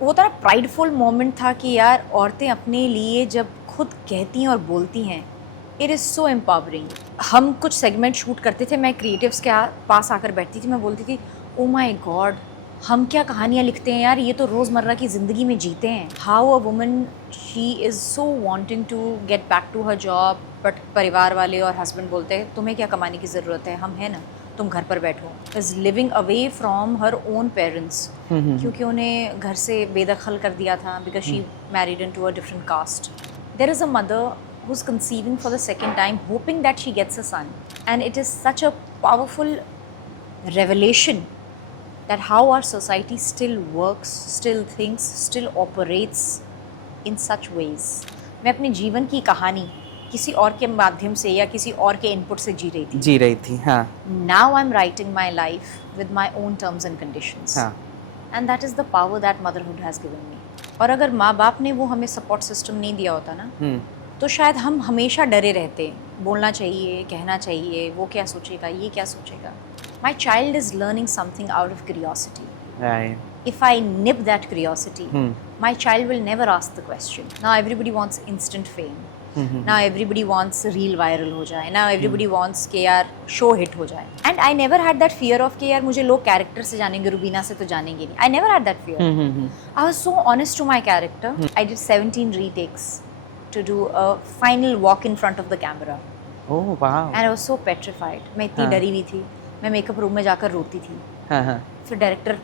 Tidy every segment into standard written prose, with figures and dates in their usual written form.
वो था prideful moment था कि यार औरतें अपने लिए जब खुद कहती हैं और बोलती हैं, इट इज़ सो एम्पावरिंग। हम कुछ सेगमेंट शूट करते थे, मैं क्रिएटिव्स के पास आकर बैठती थी, मैं बोलती थी ओ माई गॉड, हम क्या कहानियाँ लिखते हैं यार, ये तो रोज़मर्रा की ज़िंदगी में जीते हैं। How a woman, she is so wanting to get back to her job, but परिवार वाले और हस्बैंड बोलते हैं तुम्हें क्या कमाने की ज़रूरत है, हम हैं ना, तुम घर पर बैठो। Is living away from her own parents, क्योंकि उन्हें घर से बेदखल कर दिया था because she married into a different caste. There is a mother who's conceiving for the second time, hoping that she gets a son. And it is such a powerful revelation that how our society still works, still thinks, still operates in such ways. मैं अपने जीवन की कहानी किसी और के माध्यम से या किसी और के इनपुट से जी रही थी, हाँ। Now I'm writing my life with my own terms and conditions. हाँ. And that is the power that motherhood has given me. और अगर माँ बाप ने वो हमें सपोर्ट सिस्टम नहीं दिया होता ना, तो शायद हम हमेशा डरे रहते, बोलना चाहिए, कहना चाहिए, वो क्या सोचेगा, ये क्या सोचेगा। My child is learning something out of curiosity. Right. If I nip that curiosity, my child will never ask the question. Now everybody wants instant fame. Now everybody wants reel viral हो जाए. Now everybody wants कि यार show hit हो जाए. And I never had that fear of कि यार मुझे लोग character से जानेंगे, रुबीना से तो जानेंगे नहीं. I never had that fear. I was so honest to my character. I did 17 retakes to do a final walk in front of the camera. Oh wow. And I was so petrified. मैं इतनी डरी हुई थी, मैं makeup room में जाकर रोती थी। फिर डायरेक्टर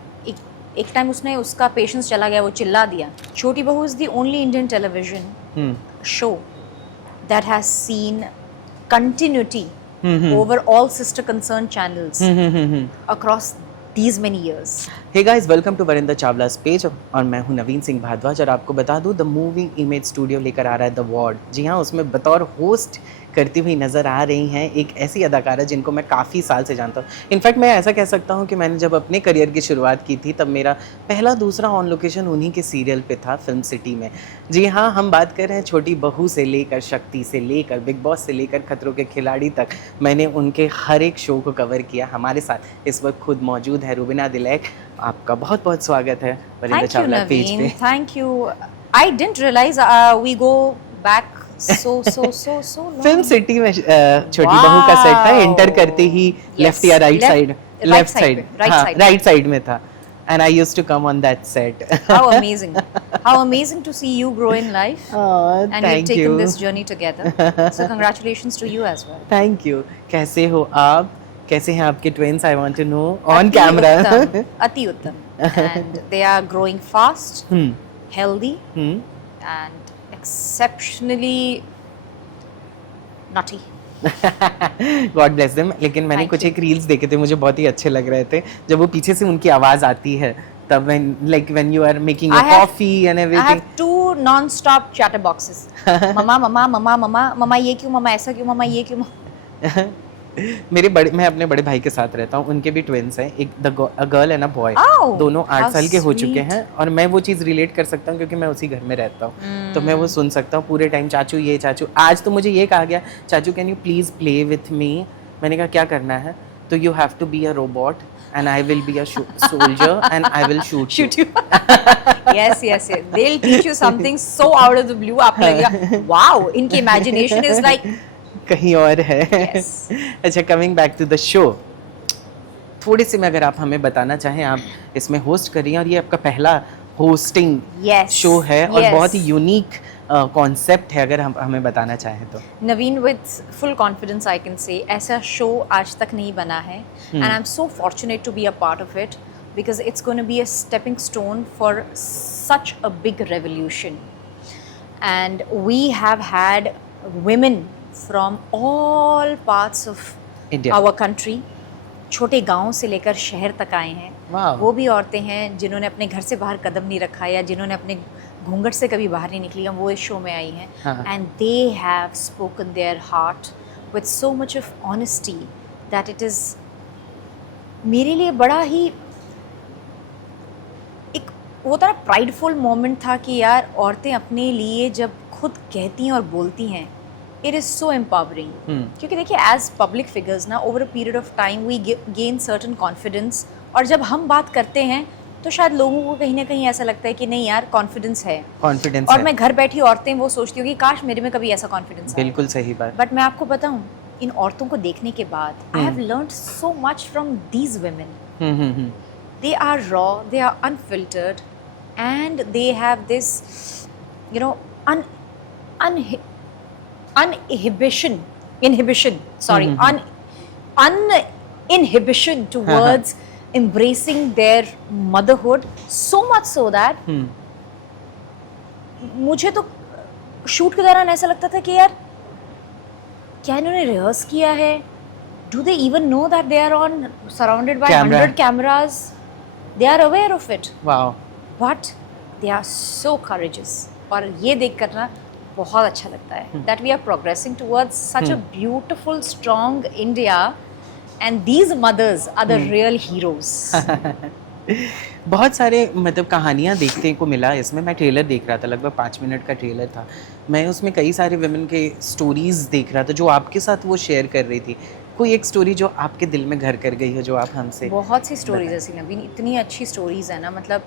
एक टाइम उसने उसका पेशेंस चला गया, वो चिल्ला दिया। छोटी बहू is the only Indian television show that has seen continuity over all sister concerned channels across these many years. Hey guys, welcome to Varinder चावला's page और मैं हूं नवीन सिंह भारद्वाज और आपको बता दूं द मूविंग इमेज स्टूडियो लेकर आ रहा है द वॉर्ड। जी हाँ, उसमें बतौर होस्ट करती हुई नज़र आ रही हैं एक ऐसी अदाकारा जिनको मैं काफ़ी साल से जानता हूँ। इनफैक्ट मैं ऐसा कह सकता हूँ कि मैंने जब अपने करियर की शुरुआत की थी तब मेरा पहला दूसरा ऑन लोकेशन उन्हीं के सीरियल पे था, फिल्म सिटी में। जी हाँ, हम बात कर रहे हैं छोटी बहू से लेकर शक्ति से लेकर बिग बॉस से लेकर खतरों के खिलाड़ी तक मैंने उनके हर एक शो को कवर किया। हमारे साथ इस वक्त खुद मौजूद है रुबीना दिलैक। आपका बहुत बहुत स्वागत है वरिंदर चावला पेज पे। Thank you. I didn't realise we go back so long. Film City में छोटी बहू का सेट था, एंटर करते ही लेफ्ट या राइट साइड, राइट साइड में था। And I used to come on that set. How amazing to see you grow in life. And you've taken this journey together. So congratulations to you as well. Thank you. कैसे हो आप? कैसे हैं आपके twins? I want to know on camera. अति उत्तम. And they are growing fast, healthy, and exceptionally naughty. God bless them. लेकिन मैंने कुछ एक रील्स देखे थे, मुझे बहुत ही अच्छे लग रहे थे जब वो पीछे से उनकी आवाज आती है तब when you are making your coffee and everything. I have 2 non-stop chatter boxes. Mama mama mama mama mama ये क्यों, ममा ऐसा क्यों, ममा ये क्यों। मैं अपने बड़े भाई के साथ रहता हूँ, उनके भी ट्विंस हैं, एक गर्ल एंड अ बॉय। दोनों 8 साल के हो चुके हैं और मैं वो चीज़ रिलेट कर सकता हूँ क्योंकि मैं उसी घर में रहता हूँ। तो मैं वो सुन सकता हूँ पूरे टाइम, चाचू ये चाचू। आज तो मुझे ये कहा गया, चाचू can you please play with me. मैंने कहा क्या करना है? तो you have to be a robot and I will be a soldier and I will shoot you. Yes. They'll teach you something so out of the blue. आप लगेगा wow, इनकी imagination is like कहीं और है। Yes. अच्छा, coming back to the show, थोड़ी सी में अगर आप हमें बताना चाहें, आप इसमें होस्ट कर रही हैं और ये आपका पहला होस्टिंग शो है और बहुत ही यूनिक कॉन्सेप्ट है, अगर हम हमें बताना चाहें तो। Naveen, with full confidence I can say ऐसा शो आज तक नहीं बना है and I am so fortunate to be a part of it because it's gonna be a stepping stone for such a big revolution and we have had women from all parts of our country, छोटे गांव से लेकर शहर तक आए हैं। वो भी औरतें हैं जिन्होंने अपने घर से बाहर कदम नहीं रखा या जिन्होंने अपने घूंघट से कभी बाहर नहीं निकली, वो इस शो में आई हैं and they have spoken their heart with so much of honesty that it is मेरे लिए बड़ा ही एक वो था प्राइडफुल मोमेंट था कि यार औरतें अपने लिए जब खुद कहती हैं और बोलती हैं, इट इज़ सो एम्पावरिंग। क्योंकि देखिए एज पब्लिक फिगर्स ना, over a period of time we gain certain confidence और जब हम बात करते हैं तो शायद लोगों को कहीं ना कहीं ऐसा लगता है कि नहीं यार कॉन्फिडेंस है, कॉन्फिडेंस और है। मैं घर बैठी औरतें वो सोचती हूँ कि काश मेरे में कभी ऐसा कॉन्फिडेंस आए। बिल्कुल सही बात। बट मैं आपको बताऊँ, इन औरतों को देखने के बाद I have learned so much from these women. Hmm. They are raw, they are unfiltered, and they have this, you know, inhibition, sorry, uninhibition towards embracing their motherhood, so much so that मुझे तो shoot के दौरान ऐसा लगता था कि यार क्या इन्होंने रिहर्स किया है? Do they even know that they are on surrounded by Camera. 100 cameras? They are aware of it, wow. but they are so courageous. और ये देख कर ना बहुत अच्छा लगता है that we are progressing towards such a beautiful, strong India, and these mothers are the real heroes. बहुत सारे मतलब कहानियाँ देखने को मिला इसमें। मैं ट्रेलर देख रहा था, लगभग 5 मिनट का ट्रेलर था। मैं उसमें कई सारे वुमेन के स्टोरीज़ देख रहा था जो आपके साथ वो शेयर कर रही थी। कोई एक स्टोरी जो आपके दिल में घर कर गई हो, जो आप हमसे बहुत सी स्टोरीज ऐसी नवीन, इतनी अच्छी स्टोरीज है ना, मतलब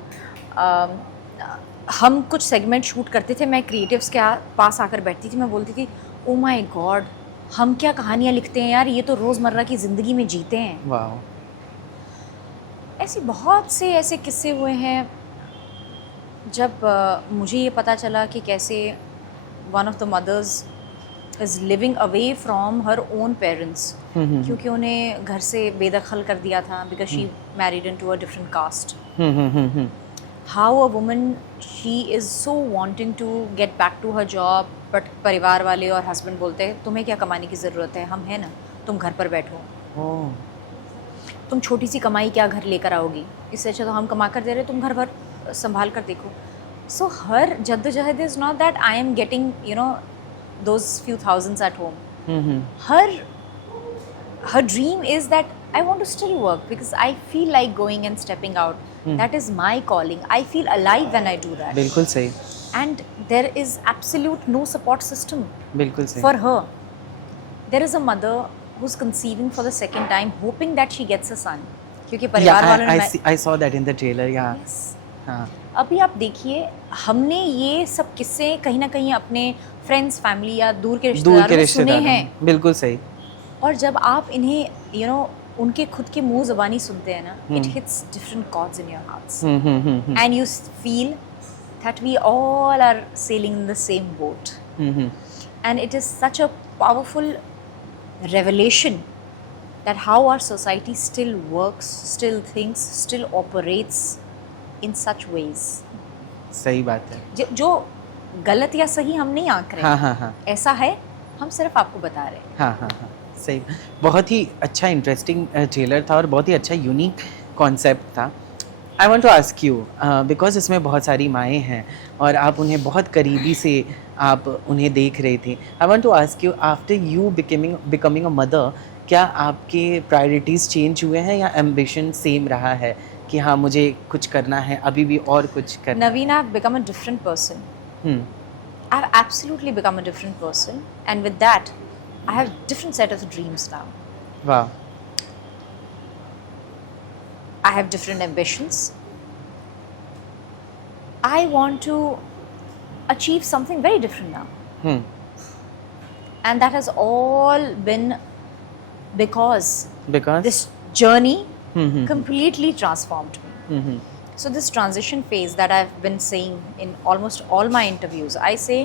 हम कुछ सेगमेंट शूट करते थे, मैं क्रिएटिव्स के पास आकर बैठती थी, मैं बोलती थी ओ माय गॉड, हम क्या कहानियाँ लिखते हैं यार, ये तो रोज़मर्रा की ज़िंदगी में जीते हैं। वाह। ऐसे बहुत से ऐसे किस्से हुए हैं जब मुझे ये पता चला कि कैसे one of the mothers is living away from her own parents, क्योंकि उन्हें घर से बेदखल कर दिया था because she married into a different caste. How a woman, she is so wanting to get back to her job, but परिवार वाले और हस्बैंड बोलते हैं तुम्हें क्या कमाने की ज़रूरत है, हम हैं ना, तुम घर पर बैठो, तुम छोटी सी कमाई क्या घर लेकर आओगी, इससे अच्छा तो हम कमा कर दे रहे, तुम घर भर संभाल कर देखो। सो हर जद्दोजहद is not that I am getting you know those few thousands at home. Her dream is that I want to still work because I feel like going and stepping out. That is my calling. I feel alive when I do that. बिल्कुल सही। And there is absolute no support system बिल्कुल सही। for her. There is a mother who's conceiving for the second time, hoping that she gets a son. क्योंकि परिवार वालों ने I saw that in the trailer, yeah. Yes. हाँ। अभी आप देखिए, हमने ये सब किस्से कहीं ना कहीं अपने फ्रेंड्स, फैमिली या दूर के रिश्तेदारों सुने हैं। बिल्कुल सही। और जब आप इन्हें यू नो उनके खुद के मुंह ज़बानी सुनते हैं ना, it hits different chords in your hearts and you feel that we all are sailing in the same boat, and it is such a powerful revelation that how our society still works, still thinks, still operates in such ways. सही बात है। जो गलत या सही हम नहीं आंक रहे, हाँ। ऐसा है, हम सिर्फ आपको बता रहे हैं। हाँ, सही। बहुत ही अच्छा इंटरेस्टिंग ट्रेलर था और बहुत ही अच्छा यूनिक कॉन्सेप्ट था। I want to ask you, because इसमें बहुत सारी माएँ हैं और आप उन्हें बहुत करीबी से आप उन्हें देख रही थी। I want to ask you, after you becoming a mother, क्या आपके प्रायोरिटीज़ चेंज हुए हैं या एम्बिशन सेम रहा है कि हाँ मुझे कुछ करना है, अभी भी और कुछ करना? Naveen, I've become a different person. I've absolutely become a different person, and with that, I have different set of dreams now. Wow. I have different ambitions. I want to achieve something very different now. And that has all been because this journey completely transformed me. So this transition phase that I've been saying in almost all my interviews, I say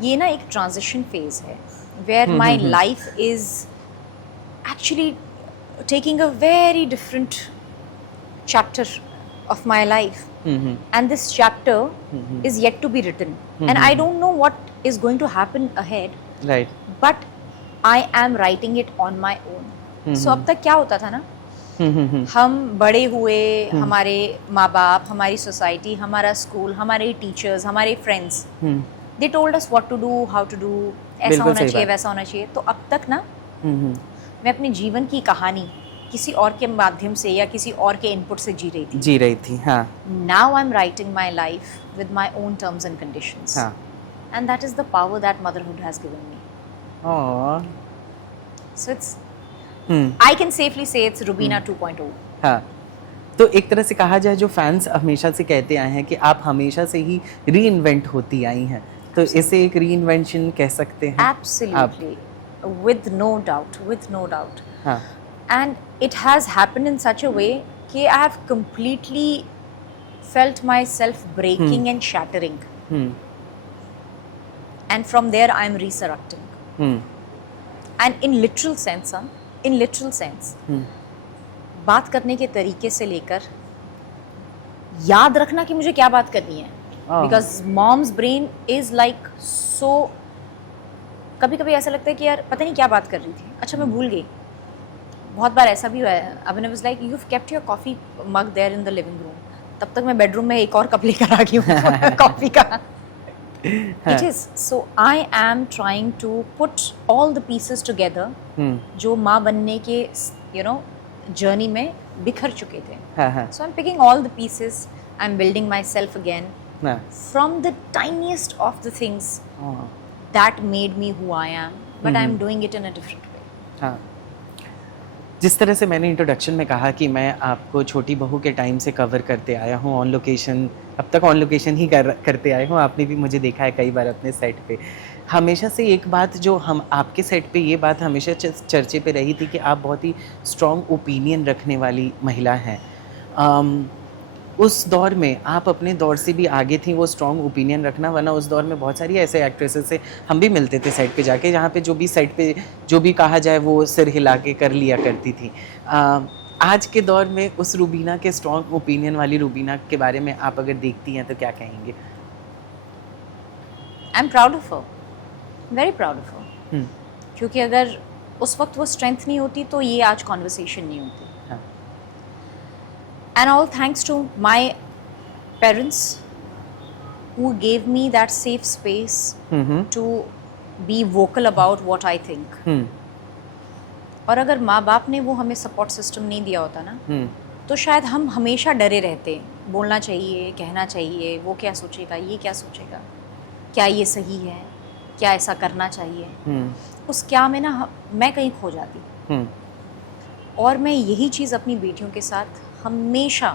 ये ना एक transition phase है where my life is actually taking a very different chapter of my life, and this chapter is yet to be written, and I don't know what is going to happen ahead, right, but I am writing it on my own. So अब तक क्या होता था ना, हम बड़े हुए, हमारे माँ बाप, हमारी सोसाइटी, हमारा स्कूल, हमारे टीचर्स, हमारे friends, they told us what to do, how to do, ऐसा होना चाहिए, वैसा होना चाहिए। तो अब तक ना मैं अपने जीवन की कहानी किसी और के माध्यम से या किसी और के इनपुट से जी रही थी। हाँ। Now I'm writing my life with my own terms and conditions. हाँ. And that is the power that motherhood has given me. Aww. So it's I can safely say it's Rubina 2.0. हाँ, तो एक तरह से कहा जाए, जो फैंस हमेशा से कहते आए हैं कि आप हमेशा से ही री इन्वेंट होती आई हैं, तो इसे एक री इन्वेंशन कह सकते हैं आप? Absolutely, with no doubt, with no doubt. हाँ. And it has happened in such a way कि I have completely felt myself breaking and shattering. And from there I am resurrecting. And in literal sense, in literal sense, बात करने के तरीके से लेकर याद रखना कि मुझे क्या बात करनी है. Because mom's brain is like so, कभी कभी ऐसा लगता है कि यार पता नहीं क्या बात कर रही थी, अच्छा मैं भूल गई. बहुत बार ऐसा भी हुआ है. Abhinav was like, you've kept your coffee mug there in the living room. तब तक मैं बेडरूम में एक और कप लेकर आ गई हूँ कॉफी का. It is. So I am trying to put all the pieces together जो माँ बनने के journey में बिखर चुके थे. So I'm picking all the pieces. I'm building myself again from the tiniest of the things that made me who I am, but I'm doing it in a different way. हाँ. जिस तरह से मैंने introduction में कहा कि मैं आपको छोटी बहू के टाइम से कवर करते आया हूँ ऑन लोकेशन, अब तक ऑन लोकेशन ही करते आए हूँ. आपने भी मुझे देखा है कई बार अपने सेट पे. हमेशा से एक बात जो हम आपके सेट पे ये बात हमेशा चर्चे पे रही थी कि आप बहुत ही स्ट्रॉन्ग ओपिनियन रखने वाली महिला हैं. उस दौर में आप अपने दौर से भी आगे थी वो स्ट्रॉन्ग ओपिनियन रखना, वरना उस दौर में बहुत सारी ऐसे एक्ट्रेसेस से हम भी मिलते थे सेट पे जाके, जहाँ पे जो भी सेट पे जो भी कहा जाए वो सिर हिला के कर लिया करती थी. आज के दौर में उस रूबीना के स्ट्रॉन्ग ओपिनियन वाली रूबीना के बारे में आप अगर देखती हैं तो क्या कहेंगे? I am proud of her, very proud of her. क्योंकि अगर उस वक्त वो स्ट्रेंथ नहीं होती तो ये आज कॉन्वर्सेशन नहीं होती. And all thanks to my parents who gave me that safe space to be vocal about what I think. और अगर माँ बाप ने वो हमें सपोर्ट सिस्टम नहीं दिया होता ना, तो शायद हम हमेशा डरे रहते. बोलना चाहिए, कहना चाहिए, वो क्या सोचेगा, ये क्या सोचेगा, क्या ये सही है, क्या ऐसा करना चाहिए. उस क्या में ना मैं कहीं खो जाती. और मैं यही चीज़ अपनी बेटियों के साथ हमेशा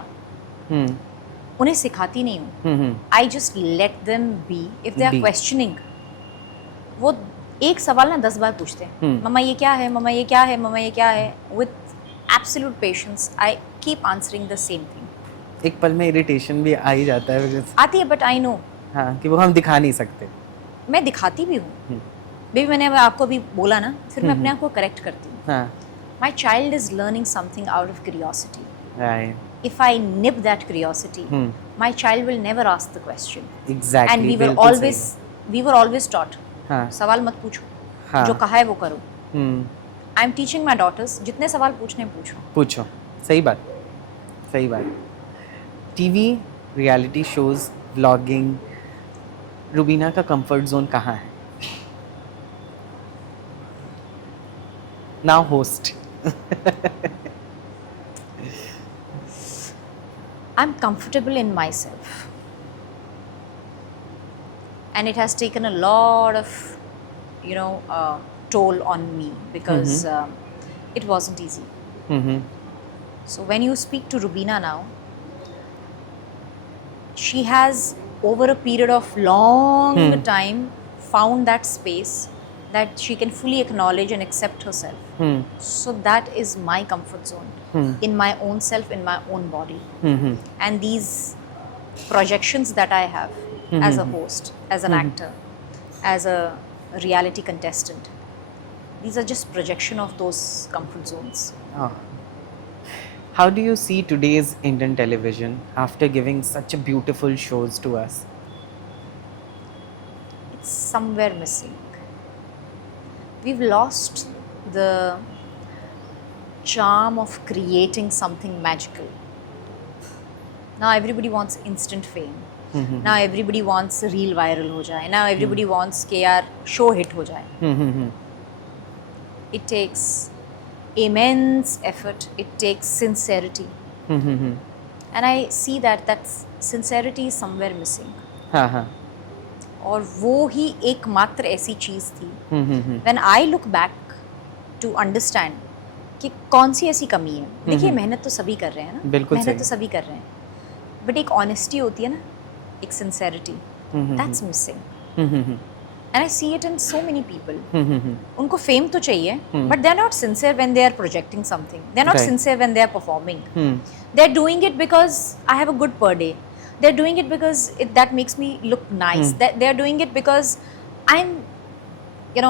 उन्हें सिखाती नहीं हूँ. I just let them be. If they are questioning, वो एक सवाल ना 10 बार पूछते हैं. मम्मा ये क्या है, मम्मा ये क्या है, मम्मा ये क्या है. With absolute patience I keep answering the same thing. एक पल में इरिटेशन भी आ ही जाता है, आती है, बट आई नो कि वो हम दिखा नहीं सकते. मैं दिखाती भी हूँ. बेबी मैंने आपको अभी बोला ना, फिर मैं अपने आप को करेक्ट करती हूँ. My child is learning something out of curiosity. If I nip that curiosity, my child will never ask the question. Exactly. And we were always taught. सवाल मत पूछो, जो कहा है वो करो. I'm teaching my daughters, जितने सवाल पूछने पूछो. सही बात, सही बात. TV, reality shows, vlogging, Rubina का कंफर्ट जोन कहाँ है? Now host. I'm comfortable in myself, and it has taken a lot of toll on me because it wasn't easy. So when you speak to Rubina now, she has over a period of long time found that space that she can fully acknowledge and accept herself. So that is my comfort zone. In my own self, in my own body. And these projections that I have as a host, as an actor, as a reality contestant, these are just projection of those comfort zones. How do you see today's Indian television after giving such a beautiful shows to us? It's somewhere missing. We've lost the charm of creating something magical. Now everybody wants instant fame. Now everybody wants reel viral हो जाए. Now everybody wants कि यार show hit हो जाए. It takes immense effort. It takes sincerity. And I see that sincerity is somewhere missing. और वो ही एकमात्र ऐसी चीज़ थी. When I look back to understand कि कौन सी ऐसी कमी है. देखिए हम्म. मेहनत तो सभी कर रहे हैं ना, बिल्कुल मेहनत सही. तो सभी कर रहे हैं, बट एक ऑनेस्टी होती है ना, एक sincerity, that's missing. And I see it in so many people. उनको फेम तो चाहिए, but they are not sincere when they are projecting something. They are not Right. Sincere when they are performing. They are doing it because I have a good per day. They are doing it because that makes me look nice. They are doing it because I'm,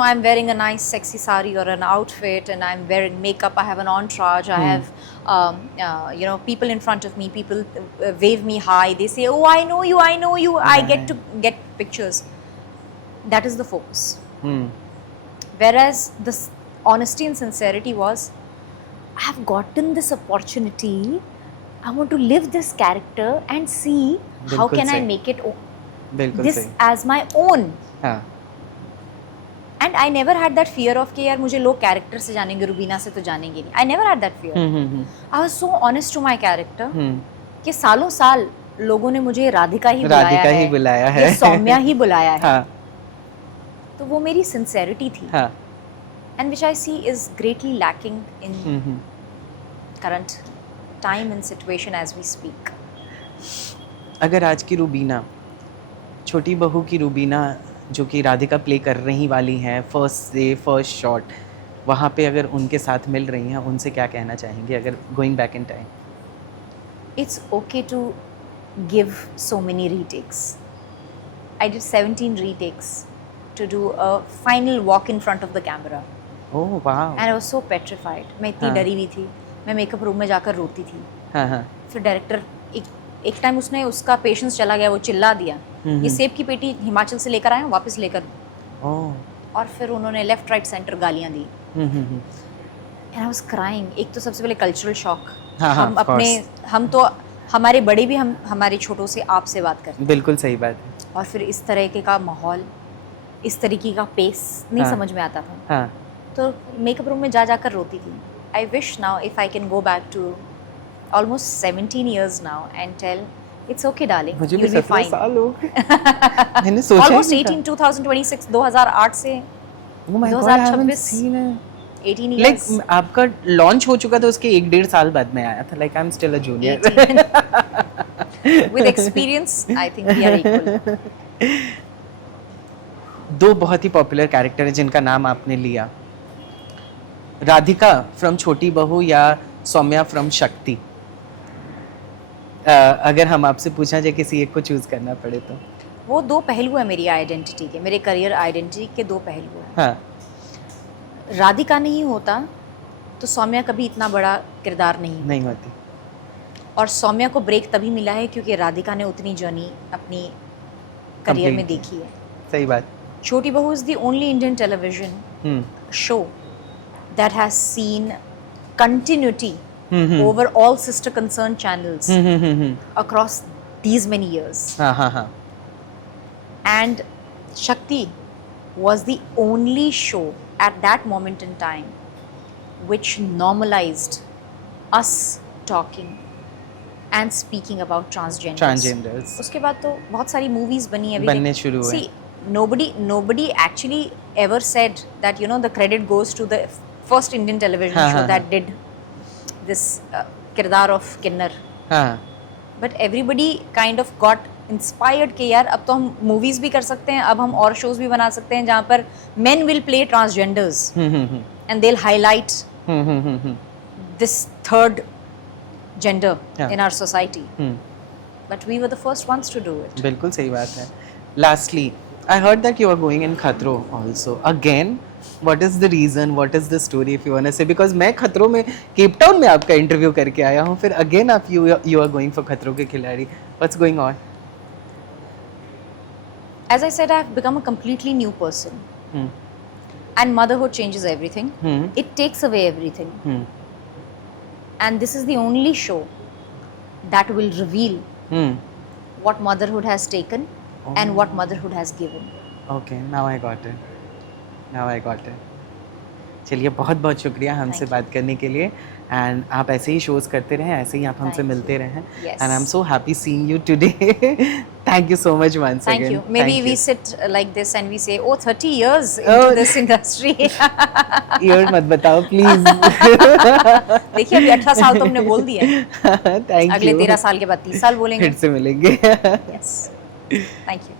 I'm wearing a nice sexy sari or an outfit, and I'm wearing makeup. I have an entourage. I have, people in front of me. People wave me hi. They say, "Oh, I know you. I know you." I get to get pictures. That is the focus. Whereas this honesty and sincerity was, I have gotten this opportunity. I want to live this character and see how बिल्कुल can I सही. make it बिल्कुल this सही. as my own. हाँ. And I never had that fear of कि यार मुझे लोग character से जानेंगे, रुबीना से तो जानेंगे नहीं. I never had that fear. I was so honest to my character कि सालों साल लोगों ने मुझे राधिका ही बुलाया है, ये सौम्या ही बुलाया है. हाँ. तो वो मेरी sincerity थी. हाँ. And which I see is greatly lacking in current time and situation as we speak. अगर आज की रूबीना, छोटी बहू की रूबीना जो कि राधिका प्ले कर रही वाली हैं, फर्स्ट शॉट, वहाँ पे अगर उनके साथ मिल रही हैं, उनसे क्या कहना चाहेंगे अगर going back in time? It's okay to give so many retakes. I did 17 retakes to do a final walk in front of the camera. ओह वाह. And I was so petrified. मैं इतनी डरी हुई थी, मैं मेकअप रूम में जाकर रोती थी. हाँ हाँ. फिर डायरेक्टर एक टाइम उसने, उसका पेशेंस चला गया, वो चिल्ला दिया, ये सेब की पेटी हिमाचल से लेकर आए हैं, वापस लेकर. और फिर उन्होंने लेफ्ट राइट सेंटर गालियाँ दी. And I was crying. एक तो सबसे पहले कल्चरल शॉक. हम तो हमारे बड़े भी हमारे छोटों से आपसे बात करते हैं. बिल्कुल सही बात है. और फिर इस तरह का माहौल, इस तरीके का पेस नहीं समझ में आता था. हाँ. तो मेकअप रूम में जाकर रोती थी. I wish now if I can go back to almost 17 years now and tell it's okay darling, मुझे भी you'll be 17 fine. साल हो गए. मैंने सोचा Almost ही नहीं 18, 2026, 2008 से था. Oh my God, I 2026. haven't seen it. 18 Like years. आपका लॉन्च हो चुका था, उसके 1-1.5 साल बाद में आया था. Like I'm still a junior. 18. With experience, I think we are equal. दो बहुत ही पॉपुलर कैरेक्टर हैं जिनका नाम आपने लिया, राधिका फ्रॉम छोटी बहू या सौम्या फ्रॉम शक्ति. अगर हम आपसे पूछा जाए किसी एक को चूज करना पड़े तो? वो दो पहलू है मेरी आइडेंटिटी के, मेरे करियर आइडेंटिटी के दो पहलू हैं. हाँ. राधिका नहीं होता तो सौम्या कभी इतना बड़ा किरदार नहीं होती. और सौम्या को ब्रेक तभी मिला है क्योंकि राधिका ने उतनी जर्नी अपनी करियर में देखी है. सही बात. छोटी बहू is the only Indian television show that has seen continuity over all sister concern channels across these many years. And Shakti was the only show at that moment in time which normalized us talking and speaking about transgenders. उसके बाद तो बहुत सारी movies बनी है, बनने शुरू हुए. See, nobody actually ever said that the credit goes to the first Indian television show that did this kirdar of Kinnar. But everybody kind of got inspired कि यार अब तो हम movies भी कर सकते हैं, अब हम और shows भी बना सकते हैं जहाँ पर men will play transgenders and they'll highlight this third gender in our society. But we were the first ones to do it. बिल्कुल सही बात है. Lastly, I heard that you are going in Khatro also again. What is the reason? What is the story, if you want to say? Because मैं खतरों में Cape Town में आपका interview करके आया हूँ, फिर again आप you are going for खतरों के खिलाड़ी. What's going on? As I said, I have become a completely new person. And motherhood changes everything. It takes away everything. And this is the only show that will reveal what motherhood has taken and what motherhood has given. Okay, now I got it. चलिए बहुत बहुत शुक्रिया हमसे Thank बात करने के लिए, and आप ऐसे ही शोज़ करते रहें, ऐसे ही आप हमसे Thank मिलते you. रहें, Yes. And I am so happy seeing you today. Thank you so much once Thank again. you. Maybe we sit like this and we say, oh, 30 years Oh. into this industry. Year मत बताओ please. देखिए अभी 18 साल तो हमने बोल दिया है, थैंक अगले यू। 13 साल के बाद 30 साल बोलेंगे। फिर से मिलेंगे। Yes. Thank you.